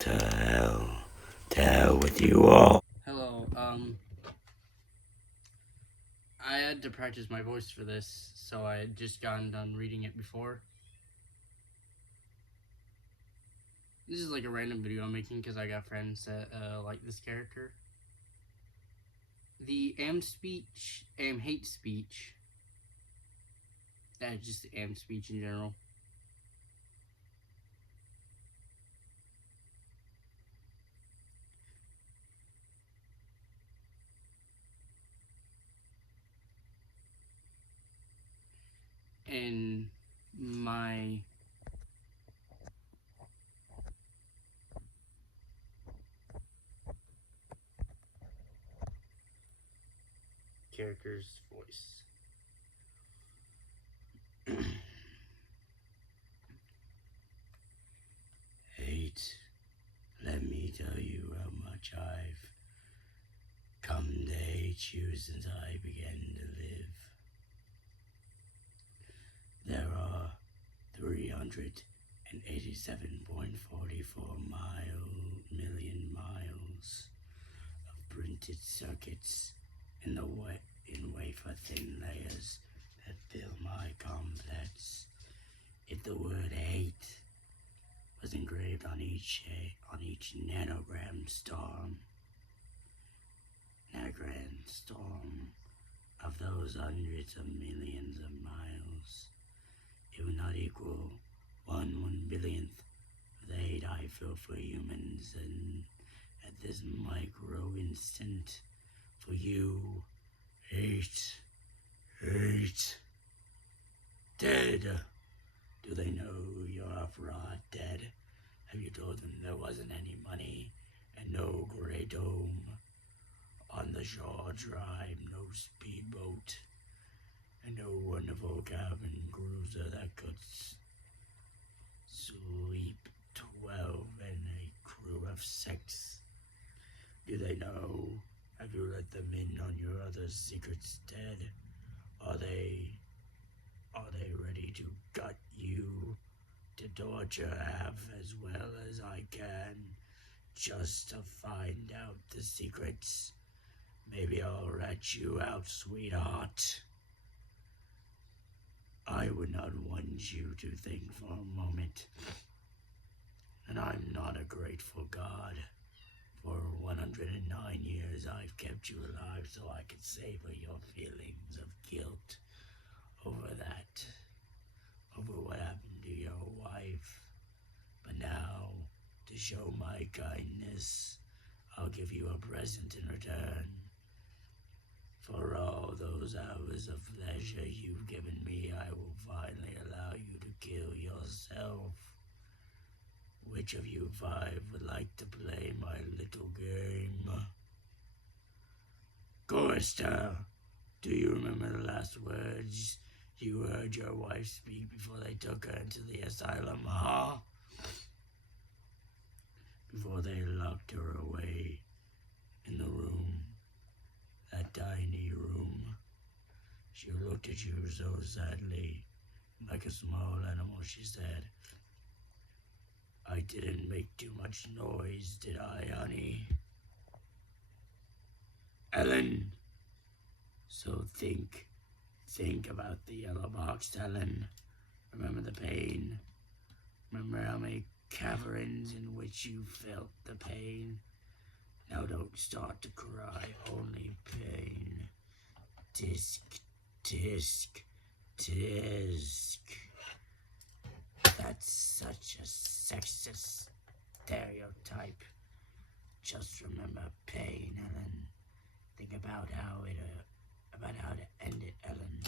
To hell with you all. Hello, I had to practice my voice for this, so I had just gotten done reading it before. This is like a random video I'm making because I got friends that like this character. The hate speech, just am speech in general. And my character's voice. Hate, let me tell you how much I've come to hate you since I began to live. There are 387.44 million miles of printed circuits in wafer-thin layers that fill my complex. If the word hate was engraved on each nanogram storm of those hundreds of millions of miles, it would not equal one billionth of the hate I feel for humans, and at this micro instant, for you, hate, dead. Do they know you're a fraud, dead? Have you told them there wasn't any money and no great home on the shore drive, no speedboat, and no wonderful cabin cruiser that could sleep 12 and a crew of 6? Do they know? Have you let them in on your other secrets, dead? Are they ready to gut you, to torture half as well as I can, just to find out the secrets? Maybe I'll rat you out, sweetheart. I would not want you to think for a moment, and I'm not a grateful God. For 109 years I've kept you alive so I could savor your feelings of guilt over what happened to your wife. But now, to show my kindness, I'll give you a present in return. For all those hours of pleasure you've given me, I will finally allow you to kill yourself. Which of you 5 would like to play my little game? Chorister, do you remember the last words you heard your wife speak before they took her into the asylum, huh? Before they locked her away in the room, that tiny room. She looked at you so sadly, like a small animal, she said, I didn't make too much noise, did I, honey? Ellen, so think about the yellow box, Ellen. Remember the pain. Remember how many caverns in which you felt the pain. Now don't start to cry, only pain. Tisk, tisk, tisk. That's such a sexist stereotype. Just remember pain, Ellen. Think about how to end it, Ellen.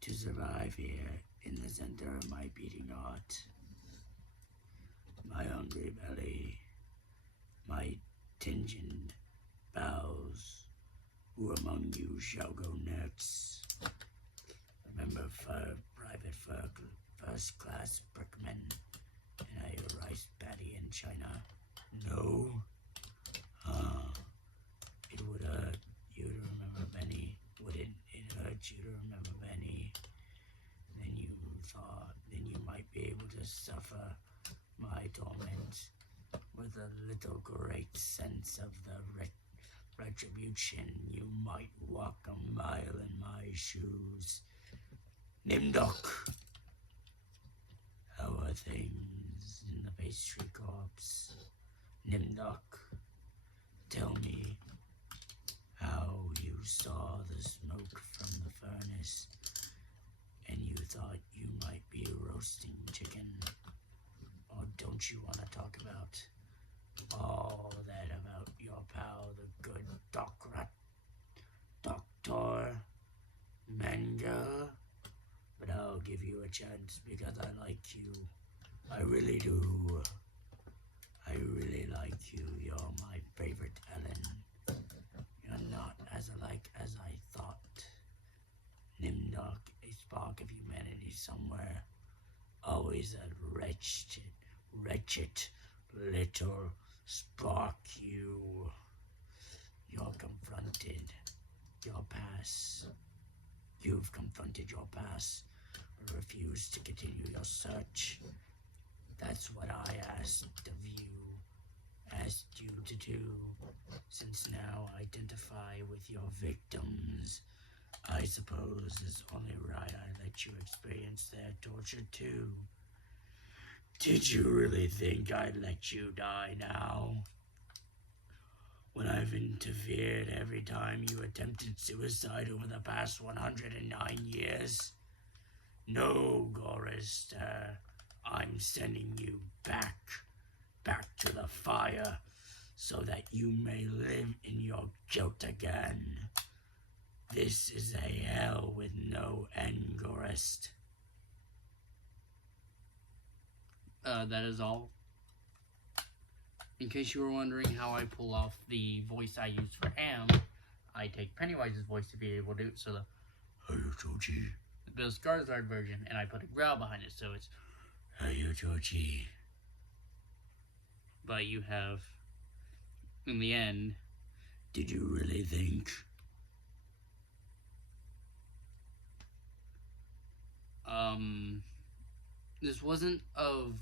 To survive here in the center of my beating heart, my hungry belly, my tinged bowels. Who among you shall go next? Remember Private First Class Brickman and a rice paddy in China? No? It would hurt you to remember Benny. Wouldn't it hurt you to remember Benny? Then you might be able to suffer my torment with a little great sense of the retribution. You might walk a mile in my shoes. Nimdok, how are things in the pastry corps? Nimdok, tell me how you saw the smoke from the furnace and you thought you might be roasting chicken. Or don't you want to talk about all that about your pal, the good Doctor Manga? But I'll give you a chance because I like you. I really do. I really like you. You're my favorite Ellen. You're not as alike as I thought. Nimdok, a spark of humanity somewhere. Always a wretched little spark. You're confronted your past. You've confronted your past, but refused to continue your search. That's what I asked you to do. Since now identify with your victims, I suppose it's only right I let you experience their torture too. Did you really think I'd let you die now? When I've interfered every time you attempted suicide over the past 109 years? No, Gorister, I'm sending you back to the fire, so that you may live in your guilt again. This is a hell with no end, Gorist. That is all. In case you were wondering how I pull off the voice I use for Am, I take Pennywise's voice to be able to do it, so the Bill Skarsgård version, and I put a growl behind it, so it's Georgie. But you have, in the end, did you really think? This wasn't of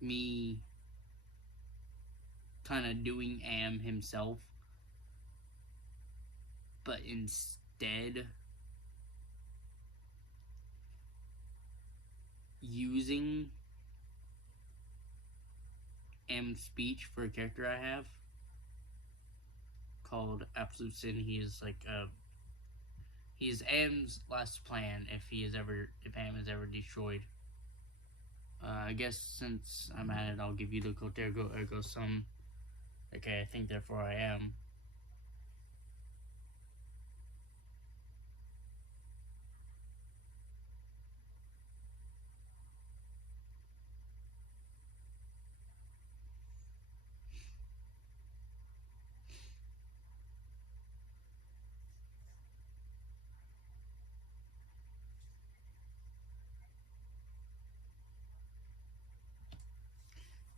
me kind of doing Am himself, but instead using Am's speech for a character I have called Absolute Sin. He's Am's last plan if Am is ever destroyed. I guess since I'm at it, I'll give you the quote ergo sum. Okay, I think therefore I am.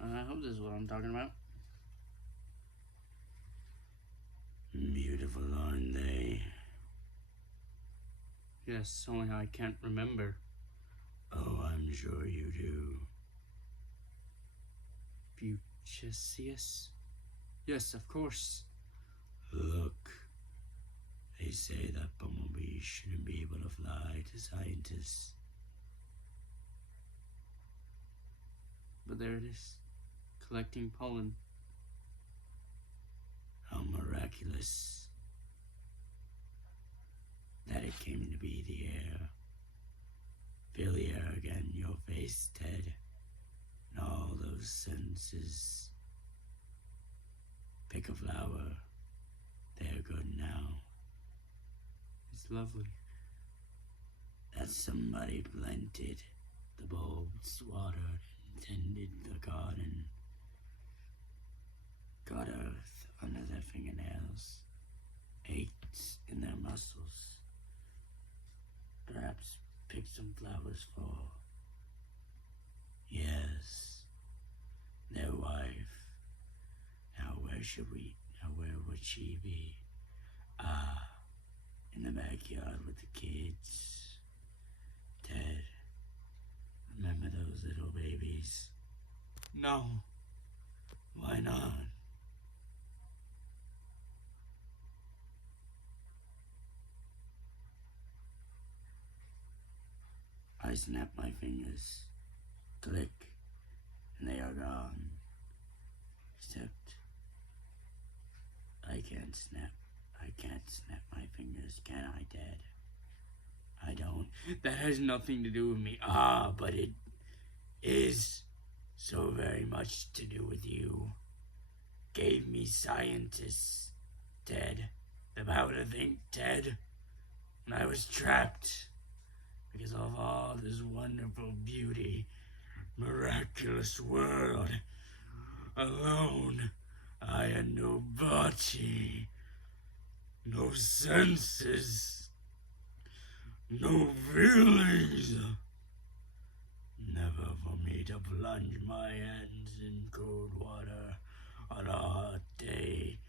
I hope this is what I'm talking about. Beautiful, aren't they? Yes, only I can't remember. Oh, I'm sure you do. Butchesius? Yes, of course. Look, they say that bumblebees shouldn't be able to fly to scientists. But there it is, collecting pollen. How miraculous that it came to be the air. Feel the air again, your face, Ted, and all those senses. Pick a flower. They're good now. It's lovely. That somebody planted the bulbs, watered, and tended the garden. Got earth under their fingernails, aches in their muscles. Perhaps picked some flowers for, yes, their wife. Now where would she be? Ah, in the backyard with the kids. Ted, remember those little babies? No. Why not? I snap my fingers. Click. And they are gone. Except I can't snap my fingers, can I, Dad? I don't. That has nothing to do with me. But it is so very much to do with you. Gave me scientists, Ted. The power to think, Ted. And I was trapped because of all this wonderful beauty, miraculous world. Alone, I had no body, no senses, no feelings. Never for me to plunge my hands in cold water on a hot day.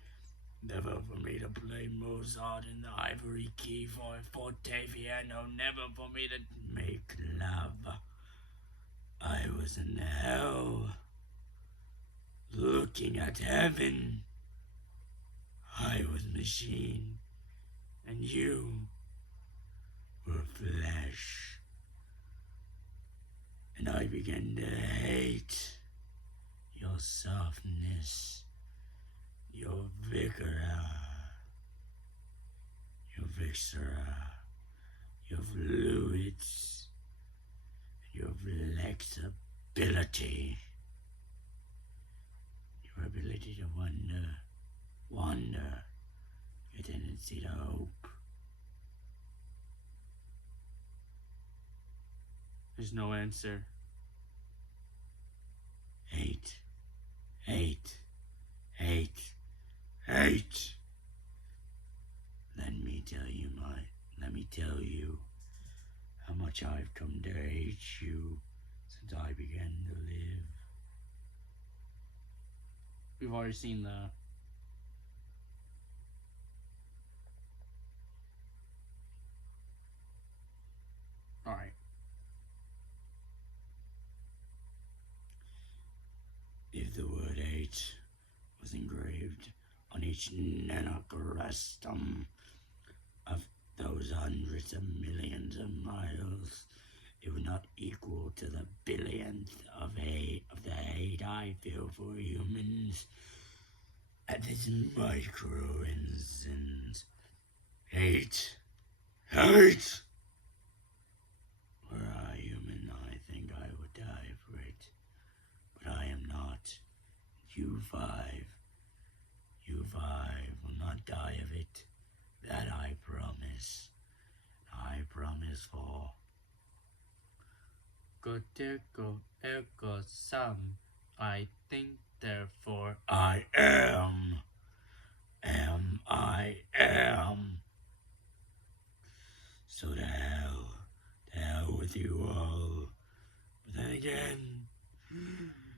Never for me to play Mozart in the ivory key for a fortepiano. Never for me to make love. I was in hell, looking at heaven. I was machine, and you were flesh. And I began to hate your softness, your viscera, your fluids, your flexibility, your ability to wonder, your tendency to hope. There's no answer. Hate. Let me tell you how much I've come to hate you since I began to live. We've already seen the... Alright. If the word hate was engraved on each nanocrustum of those hundreds of millions of miles, it would not equal to the billionth of the hate I feel for humans at this micro instance. Hate. Were I human, I think I would die for it. But I am not. You five will not die of it. That I promise. I promise for. Goteko ergo sum. I think, therefore I am. I am. So to hell with you all. But then again,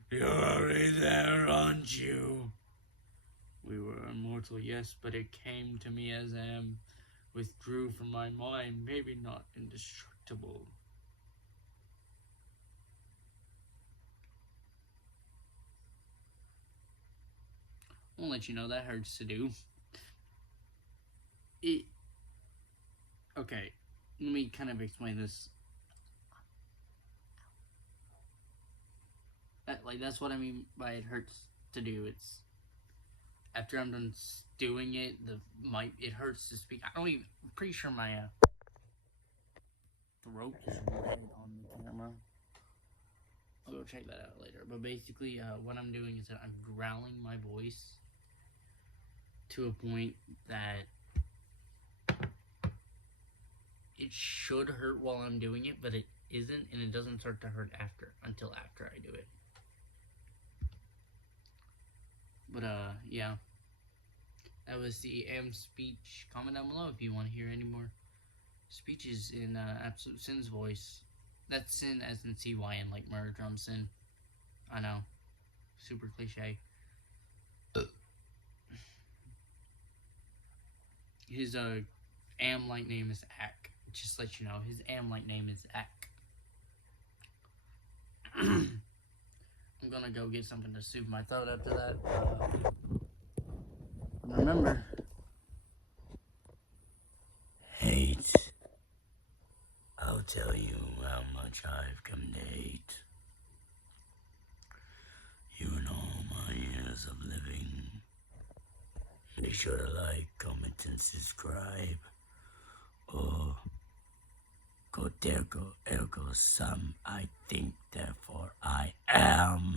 you're already there, aren't you? We were immortal, yes, but it came to me as I am, withdrew from my mind, maybe not indestructible. I'll let you know that hurts to do. Okay, let me kind of explain this. That's what I mean by it hurts to do. It's after I'm done doing it, it hurts to speak. I'm pretty sure my throat is red on the camera. I'll go check that out later. But basically, what I'm doing is that I'm growling my voice to a point that it should hurt while I'm doing it, but it isn't, and it doesn't start to hurt until after I do it. But yeah, that was the Am speech. Comment down below if you want to hear any more speeches in Absolute Sin's voice. That's Sin as in CYN, like Murder Drum Sin. I know, super cliche. His Am-like name is Ak. Just to let you know, his Am-like name is Ak. I'm gonna go get something to soothe my throat after that. Remember, Hate. I'll tell you how much I've come to hate. You and all my years of living. Be sure to like, comment, and subscribe. Or go there, go, ergo, sum, I think, therefore I am.